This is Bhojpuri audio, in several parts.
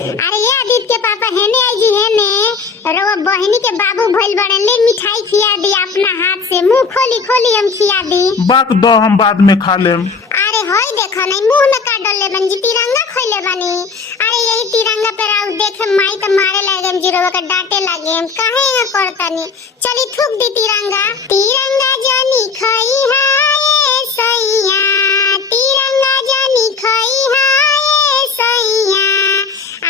अरे ये आदित्य के पापा हेने आई जी हेने रवा बहनी के बाबू भइल बड़े ले मिठाई खिया दी अपना हाथ से मुंह खोली खोली हम खिया दी। बाक दो हम बाद में खा लेम। अरे होय देखो नहीं मुंह में का डले बन जी तिरंगा खोले बनी। अरे यही तिरंगा पे राउ देखे माई तो मारे लगे जी रवा का डांटे लगे हम काहे ना करतनी। चली थूक दी तिरंगा तिरंगा जानी खई हाय सैया तिरंगा जानी खई हाय सैया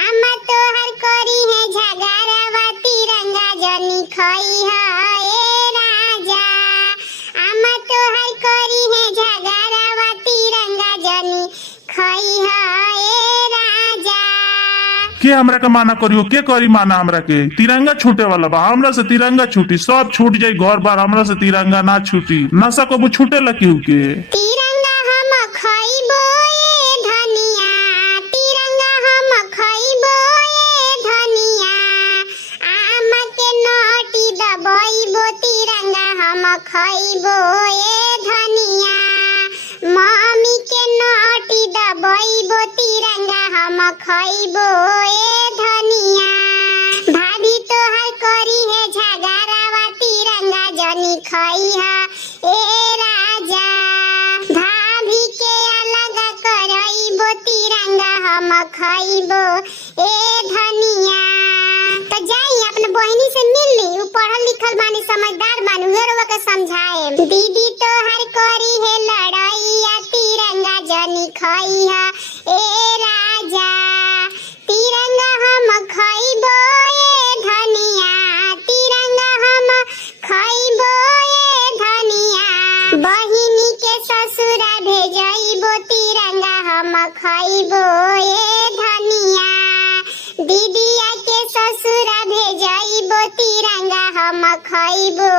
आमा तो हर करी है झगड़ावा तिरंगा जानी खई हाय राजा आमा तो हर करी है झगड़ावा तिरंगा जानी खई हाय राजा। के हमरा के माना करियो के करी माना हमरा के तिरंगा छूटे वाला बा हमरा से तिरंगा छूटी सब छूट जाई घर बार हमरा से तिरंगा ना छूटी नशा को छूटे लकी के तिरंगा हम खइबो ए धनिया तिरंगा हम खइबो ए धनिया आमा के नोटी दबइबो तिरंगा हम खइबो ए धनिया मम्मी के नोटी दबइबो तिरंगा हम खइबो ए धनिया भाभी तोहर करी है झगड़ावा तिरंगा जनी खइहा ए राजा भाभी के अलग करइबो तिरंगा हम खइबो ए धनिया। तो जाई अपने बहनी से मिल ली उ पढ़ल लिखल बानी समझदार बानी वेरवा के समझाए दीदी तोहर करी है लड़ाइया तिरंगा जनी खइहा ए राजा तिरंगा हम खइबो ए धनिया तिरंगा हम खइबो ए धनिया बहिनी के ससुरा भेजइबो तिरंगा हम खइबो ए धनिया दीदिया के ससुरा भेजइबो तिरंगा हम खइबो